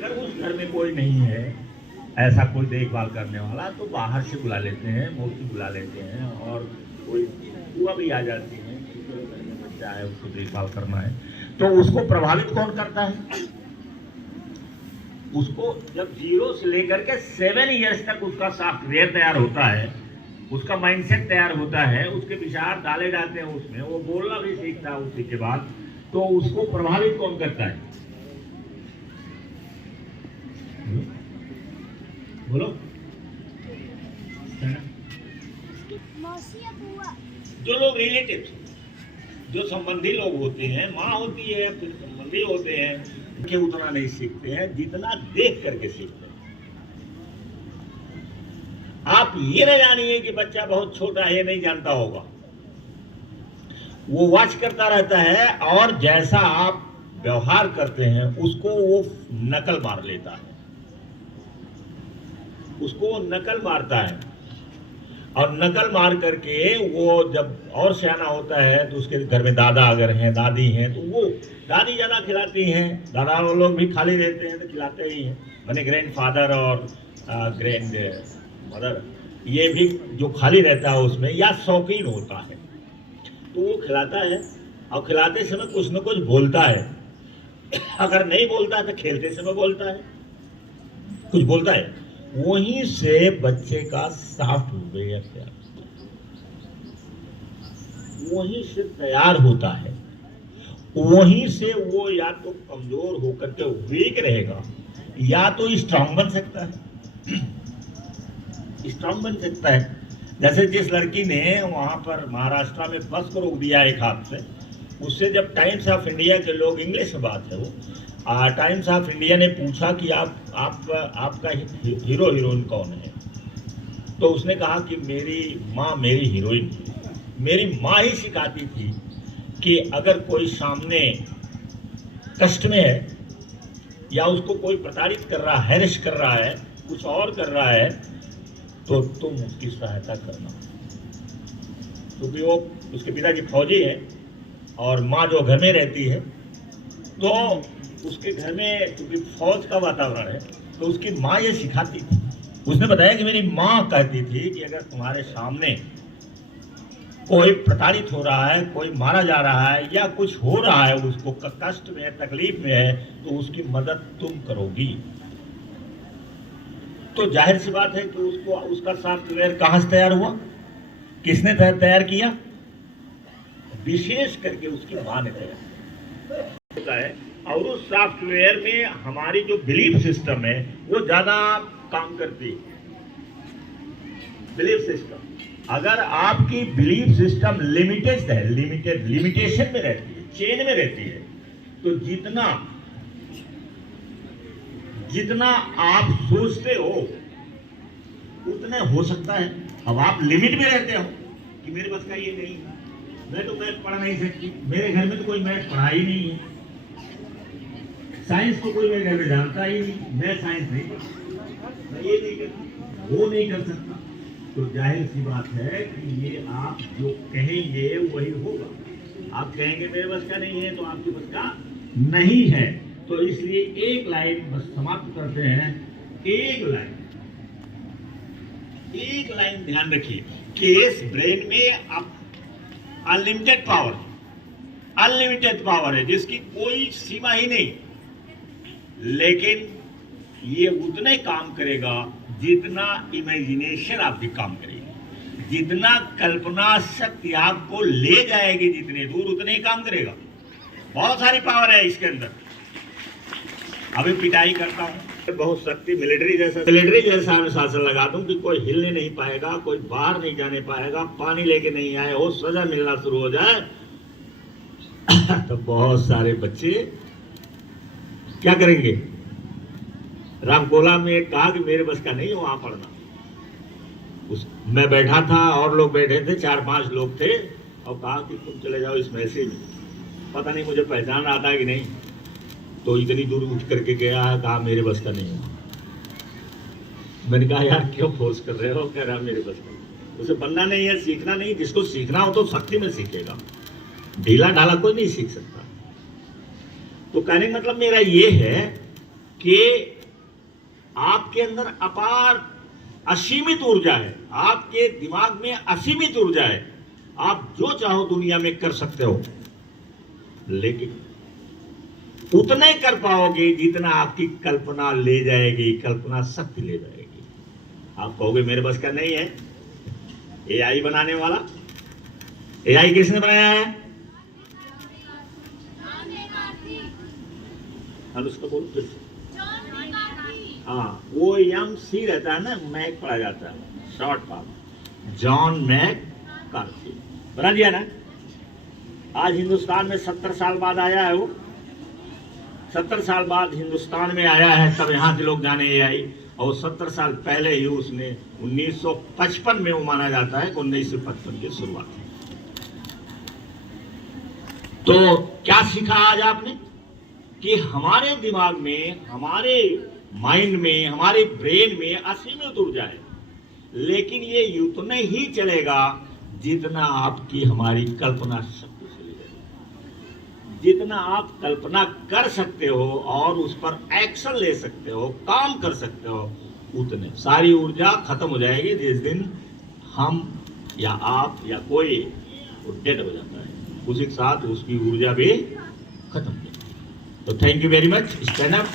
अगर उस घर में कोई नहीं है ऐसा कोई देखभाल करने वाला तो बाहर से बुला लेते हैं, मौसी बुला लेते हैं और कोई बुआ भी आ जाती है। घर में बच्चा है उसको देखभाल करना है तो उसको प्रभावित कौन करता है? उसको जब 0 से लेकर के 7 इयर्स तक उसका सॉफ्टवेयर तैयार होता है, उसका माइंडसेट तैयार होता है, उसके विचार डाले जाते हैं उसमें, वो बोलना भी सीखता है उसी के बाद, तो उसको प्रभावित कौन करता है? बोलो। जो लोग रिलेटिव, जो संबंधी लोग होते हैं, माँ होती है, फिर संबंधी होते हैं, कि उतना नहीं सीखते हैं जितना देख करके सीखते हैं। आप ये न जानिए कि बच्चा बहुत छोटा है, नहीं जानता होगा, वो वॉच करता रहता है और जैसा आप व्यवहार करते हैं उसको वो नकल मार लेता है, उसको नकल मारता है और नकल मार करके वो जब और सियाना होता है तो उसके घर में दादा अगर हैं, दादी हैं, तो वो दादी ज़्यादा खिलाती हैं, दादा वो लोग भी खाली रहते हैं तो खिलाते ही हैं, मैंने ग्रैंड फादर और ग्रैंड मदर ये भी जो खाली रहता है उसमें या शौकीन होता है तो वो खिलाता है और खिलाते समय कुछ न कुछ बोलता है। अगर नहीं बोलता है तो खेलते समय बोलता है, कुछ बोलता है, वहीं से बच्चे का सॉफ्टवेयर तैयार, वहीं से तैयार होता है, वहीं से वो या तो कमजोर होकर के वीक रहेगा या तो स्ट्रांग बन सकता है, स्ट्रांग बन सकता है। जैसे जिस लड़की ने वहां पर महाराष्ट्र में बस को रोक दिया एक हाथ से, उससे जब टाइम्स ऑफ इंडिया के लोग, इंग्लिश में बात है वो, टाइम्स ऑफ इंडिया ने पूछा कि आपका हीरो हीरोइन कौन है, तो उसने कहा कि मेरी माँ मेरी हीरोइन थी, मेरी माँ ही सिखाती थी कि अगर कोई सामने कष्ट में है या उसको कोई प्रताड़ित कर रहा है, हैरेस कर रहा है, कुछ और कर रहा है, तो तुम उसकी सहायता करना, क्योंकि वो उसके पिताजी फौजी है और माँ जो घर में रहती है, तो उसके घर में क्योंकि फौज का वातावरण है तो उसकी माँ ये सिखाती थी। उसने बताया कि मेरी माँ कहती थी कि अगर तुम्हारे सामने कोई प्रताड़ित हो रहा है, कोई मारा जा रहा है या कुछ हो रहा है, उसको कष्ट में है, तकलीफ में है, तो उसकी मदद तुम करोगी। तो जाहिर सी बात है कि उसको उसका सॉफ्टवेयर कहाँ से तैयार हुआ, किसने तैयार किया? विशेष करके उसकी माँ ने तैयार होता है। और उस सॉफ्टवेयर में हमारी जो बिलीफ सिस्टम है वो ज्यादा काम करती है। बिलीफ सिस्टम, अगर आपकी बिलीफ सिस्टम लिमिटेड है, लिमिटेशन में रहती है, चेन में रहती है, तो जितना आप सोचते हो उतने हो सकता है। अब आप लिमिट में रहते हो कि मेरे बस का ये नहीं है, मैं तो मैथ पढ़ नहीं सकती, मेरे घर में तो कोई मैथ पढ़ा ही नहीं है, साइंस को कोई मेरे घर में जानता ही नहीं, मैं साइंस नहीं पढ़ता, मैं ये नहीं करता, वो नहीं कर सकता, तो जाहिर सी बात है कि ये आप जो कहेंगे वही होगा। आप कहेंगे मेरे बस का नहीं है तो आपके बस का नहीं है। तो इसलिए एक लाइन बस समाप्त करते हैं, एक लाइन ध्यान रखिए कि इस ब्रेन में आप अनलिमिटेड पावर है जिसकी कोई सीमा ही नहीं, लेकिन ये उतने काम करेगा जितना इमेजिनेशन आपकी काम करेगी, जितना कल्पना शक्ति आपको ले जाएगी जितने दूर, उतने ही काम करेगा। बहुत सारी पावर है इसके अंदर। अभी पिटाई करता हूँ, बहुत शक्ति, मिलिट्री जैसा अनुशासन लगा दूं कि कोई हिलने नहीं पाएगा, कोई बाहर नहीं जाने पाएगा, पानी लेके नहीं आए हो, सजा मिलना शुरू हो जाए तो बहुत सारे बच्चे क्या करेंगे? रामकोला में कहा कि मेरे बस का नहीं वहां पढ़ना। मैं बैठा था और लोग बैठे थे, 4-5 लोग थे, और कहा कि तुम चले जाओ इस मैसेज में। पता नहीं मुझे पहचान आता है कि नहीं, तो इतनी दूर उठ करके गया है, कहा मेरे बस का नहीं हुआ। मैंने कहा यार क्यों फोर्स कर रहे हो? कह रहा मेरे बस का। उसे बनना नहीं है, सीखना नहीं, जिसको सीखना हो तो शक्ति में सीखेगा, ढीला ढाला कोई नहीं सीख सकता। तो कहने का मतलब मेरा ये है कि आपके अंदर अपार असीमित ऊर्जा है, आपके दिमाग में असीमित ऊर्जा है, आप जो चाहो दुनिया में कर सकते हो, लेकिन उतने कर पाओगे जितना आपकी कल्पना ले जाएगी, कल्पना शक्ति ले जाएगी। आप कहोगे मेरे बस का नहीं है। एआई बनाने वाला, एआई किसने बनाया है? उसको बोलो। हाँ, वो MC रहता है ना, मैक पढ़ा जाता है, short form, John McCarthy बना दिया ना। आज हिंदुस्तान में 70 साल बाद आया है वो, 70 साल बाद हिंदुस्तान में आया है, तब यहाँ के लोग जाने एआई। और 70 साल पहले ही उसने 1955 में वो माना जाता है, 1955 की शुरुआत। तो क्या सीखा आज आपने? कि हमारे दिमाग में, हमारे माइंड में, हमारे ब्रेन में असीमित ऊर्जा है, लेकिन ये उतने ही चलेगा जितना आपकी हमारी कल्पना शक्ति चली जाएगी। जितना आप कल्पना कर सकते हो और उस पर एक्शन ले सकते हो, काम कर सकते हो, उतने सारी ऊर्जा खत्म हो जाएगी जिस दिन हम या आप या कोई डेड हो जाता है, उसी के साथ उसकी ऊर्जा भी खत्म हो जाती है। तो thank you very much. Stand up.